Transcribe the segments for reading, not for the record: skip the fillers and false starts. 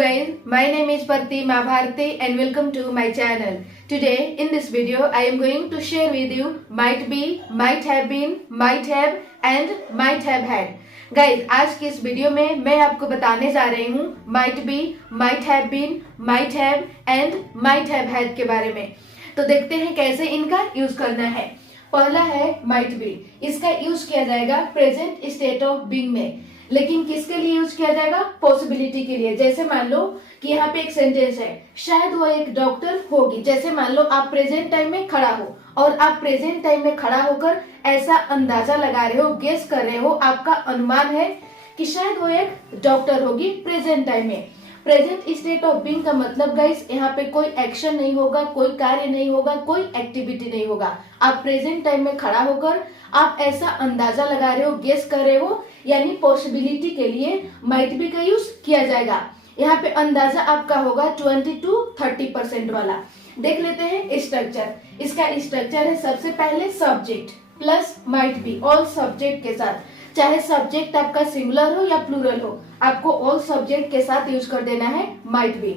guys, my name is Pratima Bharti and welcome to my channel. Today in this video I am going to share with you might be, might have been, might have and might have had. Guys, आज की इस video में मैं आपको बताने जा रही हूँ might be, might have been, might have and might have had के बारे में। तो देखते हैं कैसे इनका यूज करना है। पहला है might be, इसका यूज किया जाएगा प्रेजेंट स्टेट ऑफ बीइंग में, लेकिन किसके लिए यूज किया जाएगा? पॉसिबिलिटी के लिए। जैसे मान लो कि यहाँ पे एक सेंटेंस है, शायद वो एक डॉक्टर होगी। जैसे मान लो आप प्रेजेंट टाइम में खड़ा हो और आप प्रेजेंट टाइम में खड़ा होकर ऐसा अंदाजा लगा रहे हो, गेस कर रहे हो, आपका अनुमान है कि शायद वो एक डॉक्टर होगी प्रेजेंट टाइम में। प्रेजेंट स्टेट ऑफ बीइंग का मतलब गाइस यहाँ पे कोई एक्शन नहीं होगा, कोई कार्य नहीं होगा, कोई एक्टिविटी नहीं होगा। आप प्रेजेंट टाइम में खड़ा होकर आप ऐसा अंदाजा लगा रहे हो, गेस कर रहे हो, यानी पॉसिबिलिटी के लिए माइट बी का यूज किया जाएगा। यहाँ पे अंदाजा आपका होगा 20 to 30% वाला। देख लेते हैं स्ट्रक्चर। इसका स्ट्रक्चर है सबसे पहले subject plus might be, all subject के साथ। चाहे सब्जेक्ट आपका सिंगुलर हो या प्लूरल हो, आपको ऑल सब्जेक्ट के साथ यूज कर देना है might be.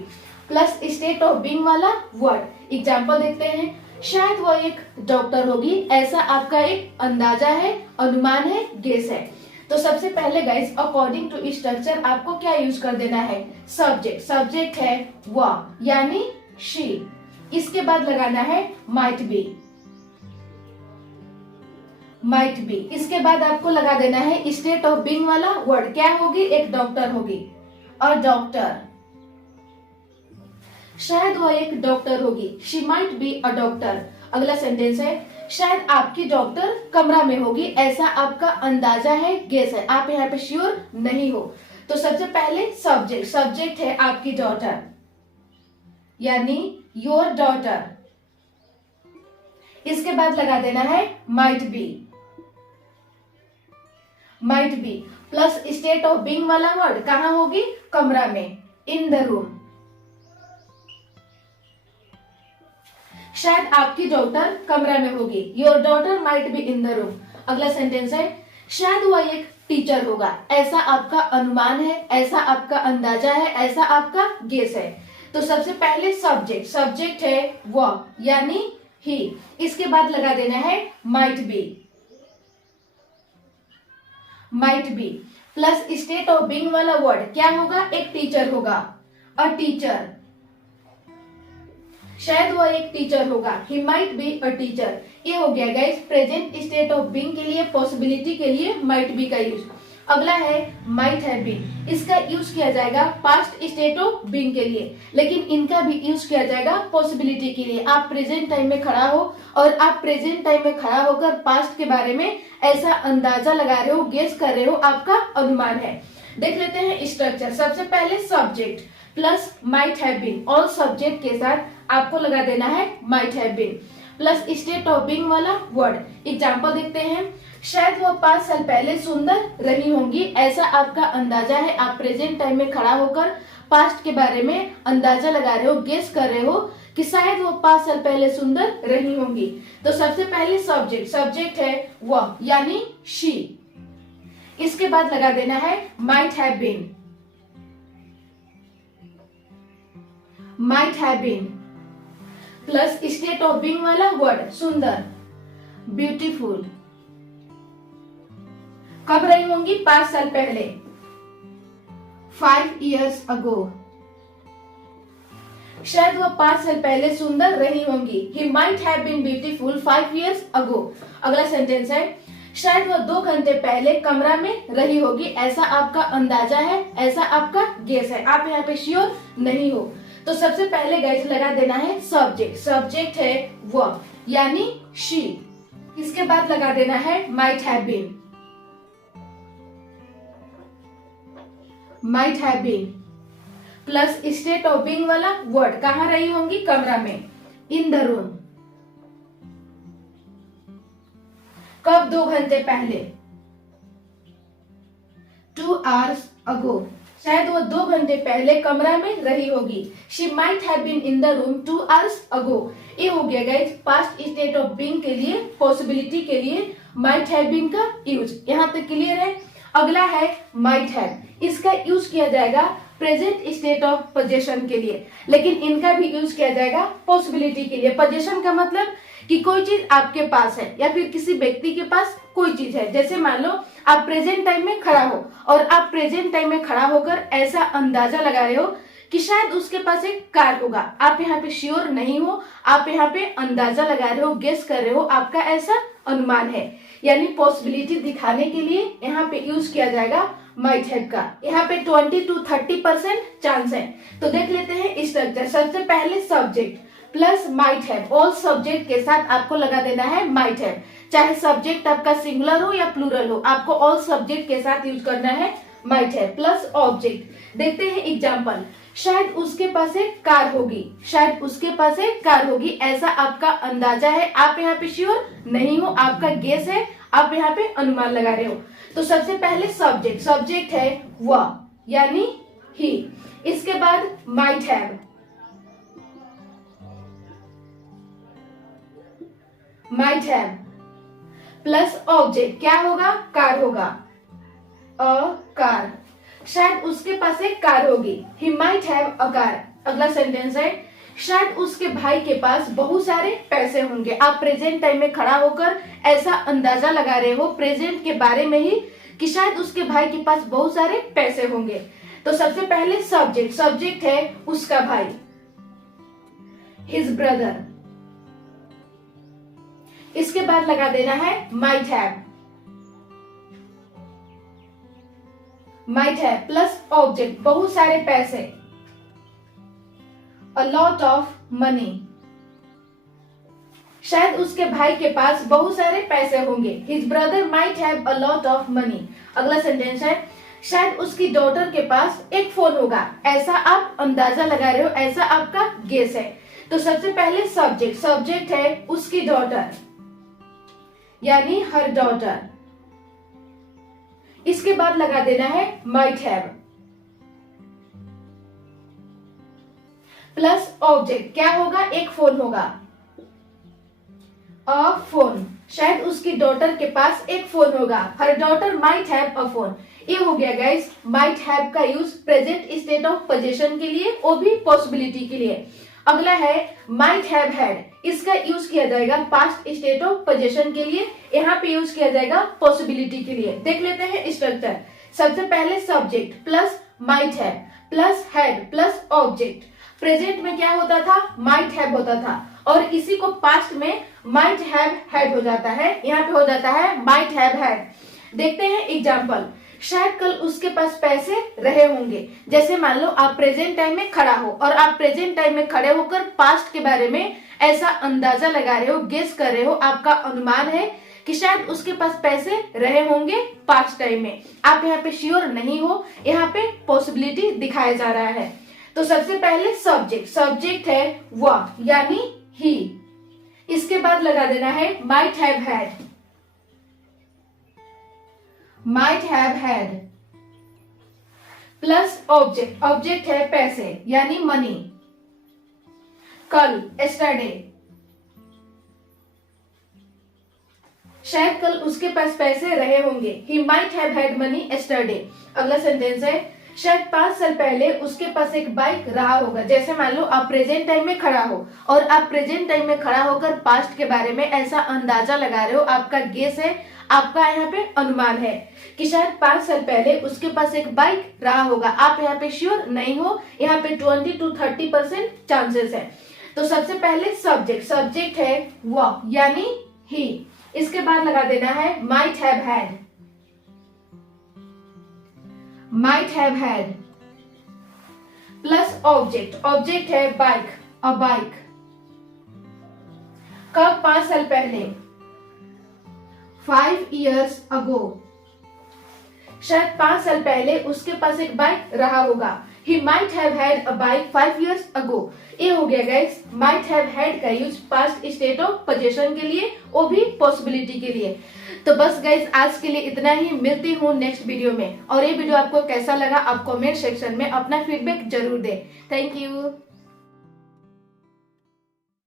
Plus state of being वाला वर्ड। एग्जाम्पल देखते हैं, शायद वो एक डॉक्टर होगी, ऐसा आपका एक अंदाजा है, अनुमान है, गेस है। तो सबसे पहले गाइस अकॉर्डिंग टू स्ट्रक्चर आपको क्या यूज कर देना है? सब्जेक्ट। सब्जेक्ट है वह यानी शी। इसके बाद लगाना है माइट बी। Might be. इसके बाद आपको लगा देना है स्टेट ऑफ बीइंग वाला वर्ड। क्या होगी? एक डॉक्टर होगी। अ डॉक्टर, शायद वो एक डॉक्टर होगी। She might be a doctor. अगला सेंटेंस है, शायद आपकी डॉक्टर कमरा में होगी, ऐसा आपका अंदाजा है, गेस है, आप यहाँ पे श्योर नहीं हो। तो सबसे पहले सब्जेक्ट। सब्जेक्ट है आपकी डॉटर यानी योर डॉटर। इसके बाद लगा देना है might be. Might be plus state of being वाला वर्ड। कहाँ होगी? कमरा में, इन द रूम। शायद आपकी डॉटर कमरा में होगी। Your daughter might be in the room. अगला सेंटेंस है, शायद वह एक टीचर होगा, ऐसा आपका अनुमान है, ऐसा आपका अंदाजा है, ऐसा आपका गेस है। तो सबसे पहले सब्जेक्ट। सब्जेक्ट है वह यानी ही। इसके बाद लगा देना है might be. Might be plus state of being वाला वर्ड। क्या होगा? एक टीचर होगा। अ टीचर, शायद वो एक टीचर होगा। He might be a teacher. ये हो गया guys present state of being के लिए, पॉसिबिलिटी के लिए माइट बी का यूज। अगला है माइट हैव बीन। इसका यूज किया जाएगा पास्ट स्टेट ऑफ बीइंग के लिए, लेकिन इनका भी यूज किया जाएगा पॉसिबिलिटी के लिए। आप प्रेजेंट टाइम में खड़ा हो और आप प्रेजेंट टाइम में खड़ा होकर पास्ट के बारे में ऐसा अंदाजा लगा रहे हो, गेस कर रहे हो, आपका अनुमान है। देख लेते हैं स्ट्रक्चर। सबसे पहले subject plus might have been, all subject के साथ आपको लगा देना है might have been plus state of being वाला वर्ड। एग्जाम्पल देखते हैं, शायद वो 5 साल पहले सुंदर रही होंगी, ऐसा आपका अंदाजा है। आप प्रेजेंट टाइम में खड़ा होकर पास्ट के बारे में अंदाजा लगा रहे हो, गेस कर रहे हो कि शायद वो 5 साल पहले सुंदर रही होंगी। तो सबसे पहले सब्जेक्ट। सब्जेक्ट है वह यानी शी। इसके बाद लगा देना है might have been. Might have been plus state of being वाला वर्ड सुंदर, ब्यूटीफुल। कब रही होंगी? 5 साल पहले, 5 years ago। शायद वो 5 साल पहले सुंदर रही होंगी। He might have been beautiful 5 years ago। अगला सेंटेंस है, शायद वो 2 घंटे पहले कमरा में रही होगी, ऐसा आपका अंदाजा है, ऐसा आपका गेस है, आप यहाँ पे श्योर नहीं हो। तो सबसे पहले गाइस लगा देना है सब्जेक्ट। सब्जेक्ट है वह यानी शी। इसके बाद लगा देना है might have been. Might have been plus state of being वाला वर्ड। कहाँ रही होंगी? कमरा में, इन द रूम। कब? 2 घंटे पहले, 2 hours ago। शायद वो 2 घंटे पहले कमरा में रही होगी। She might have been in the room 2 hours ago। ये हो गया guys past state of being के लिए, पॉसिबिलिटी के लिए माइट हैव बीन का यूज। यहाँ तक क्लियर है? अगला है माइट हैव। इसका यूज किया जाएगा प्रेजेंट स्टेट ऑफ पोजीशन के लिए, लेकिन इनका भी यूज किया जाएगा पॉसिबिलिटी के लिए। पोजीशन का मतलब कि कोई चीज आपके पास है या फिर किसी व्यक्ति के पास कोई चीज है। जैसे मान लो आप प्रेजेंट टाइम में खड़ा हो और आप प्रेजेंट टाइम में खड़ा होकर ऐसा अंदाजा लगा रहे हो कि शायद उसके पास एक कार होगा। आप यहाँ पे श्योर नहीं हो, आप यहाँ पे अंदाजा लगा रहे हो, गेस कर रहे हो, आपका ऐसा अनुमान है। यानी पॉसिबिलिटी दिखाने के लिए यहाँ पे यूज किया जाएगा माइट हैव का। यहाँ पे 20 to 30% चांस है। तो देख लेते हैं स्ट्रक्चर। सबसे पहले subject plus might have, all subject के साथ आपको लगा देना है माइट हैव। चाहे सब्जेक्ट आपका सिंगुलर हो या प्लूरल हो, आपको ऑल सब्जेक्ट के साथ यूज करना है माइट हैव प्लस ऑब्जेक्ट। देखते हैं एग्जाम्पल। शायद उसके पास एक कार होगी, शायद उसके पास एक कार होगी, ऐसा आपका अंदाजा है। आप यहाँ पे श्योर नहीं हो, आपका गेस है, आप यहाँ पे अनुमान लगा रहे हो। तो सबसे पहले सब्जेक्ट, सब्जेक्ट है वह यानी ही। इसके बाद might have, might have plus object क्या होगा, कार होगा, अ कार। शायद उसके पास एक कार होगी, he might have a car. अगला सेंटेंस है शायद उसके भाई के पास बहुत सारे पैसे होंगे। आप प्रेजेंट टाइम में खड़ा होकर ऐसा अंदाजा लगा रहे हो प्रेजेंट के बारे में ही कि शायद उसके भाई के पास बहुत सारे पैसे होंगे। तो सबसे पहले सब्जेक्ट, सब्जेक्ट है उसका भाई, हिज ब्रदर। इसके बाद लगा देना है might have, might have plus object बहुत सारे पैसे, अ लॉट ऑफ मनी। शायद उसके भाई के पास बहुत सारे पैसे होंगे, his brother might have a lot of money. अगला सेंटेंस है शायद उसकी डॉटर के पास एक फोन होगा, ऐसा आप अंदाजा लगा रहे हो, ऐसा आपका गेस है। तो सबसे पहले सब्जेक्ट, सब्जेक्ट है उसकी डॉटर यानी हर डॉटर। इसके बाद लगा देना है माइट हैव प्लस ऑब्जेक्ट क्या होगा, एक फोन होगा, अ फोन। शायद उसकी डॉटर के पास एक फोन होगा, her daughter might have a phone. ये हो गया गाइस माइट हैव का use present state of position के लिए, वो भी पॉसिबिलिटी के लिए। अगला है माइट हैव हैड। इसका यूज किया जाएगा पास्ट स्टेट ऑफ पोजीशन के लिए, यहाँ पे यूज किया जाएगा पॉसिबिलिटी के लिए। देख लेते हैं स्ट्रक्चर। सबसे पहले subject plus might have plus had plus object. Present में क्या होता था, माइट हैव होता था, और इसी को पास्ट में माइट हैव हैड हो जाता है। यहाँ पे हो जाता है माइट हैव हैड। देखते हैं एग्जाम्पल। शायद कल उसके पास पैसे रहे होंगे। जैसे मान लो आप प्रेजेंट टाइम में खड़ा हो और आप प्रेजेंट टाइम में खड़े होकर पास्ट के बारे में ऐसा अंदाजा लगा रहे हो, गेस कर रहे हो, आपका अनुमान है कि शायद उसके पास पैसे रहे होंगे पास्ट टाइम में। आप यहाँ पे श्योर नहीं हो, यहाँ पे पॉसिबिलिटी दिखाया जा रहा है। तो सबसे पहले सब्जेक्ट, सब्जेक्ट है वह यानी ही। इसके बाद लगा देना है might have had, might have had plus object, object है पैसे यानी मनी, कल एस्टरडे। शायद कल उसके पास पैसे रहे होंगे, he might have had money yesterday. अगला सेंटेंस है शायद 5 साल पहले उसके पास एक बाइक रहा होगा। जैसे मान लो आप प्रेजेंट टाइम में खड़ा हो और आप प्रेजेंट टाइम में खड़ा होकर पास्ट के बारे में ऐसा अंदाजा लगा रहे हो, आपका गेस है, आपका यहाँ पे अनुमान है कि शायद 5 साल पहले उसके पास एक बाइक रहा होगा। आप यहाँ पे श्योर नहीं हो, यहाँ पे 20 to 30% चांसेस है। तो सबसे पहले सब्जेक्ट, सब्जेक्ट है वह यानी ही। इसके बाद लगा देना है might have had, might have had plus object, object है बाइक, अ बाइक। कब, 5 साल पहले, 5 years ago। शायद 5 साल पहले उसके पास एक बाइक रहा होगा, he might have had a bike 5 years ago। ये हो गया गाइस might have had का use past state of position के लिए, वो भी पॉसिबिलिटी के लिए। तो बस गाइस आज के लिए इतना ही, मिलती हूँ नेक्स्ट वीडियो में। और ये वीडियो आपको कैसा लगा आप कमेंट सेक्शन में अपना फीडबैक जरूर दें। Thank you.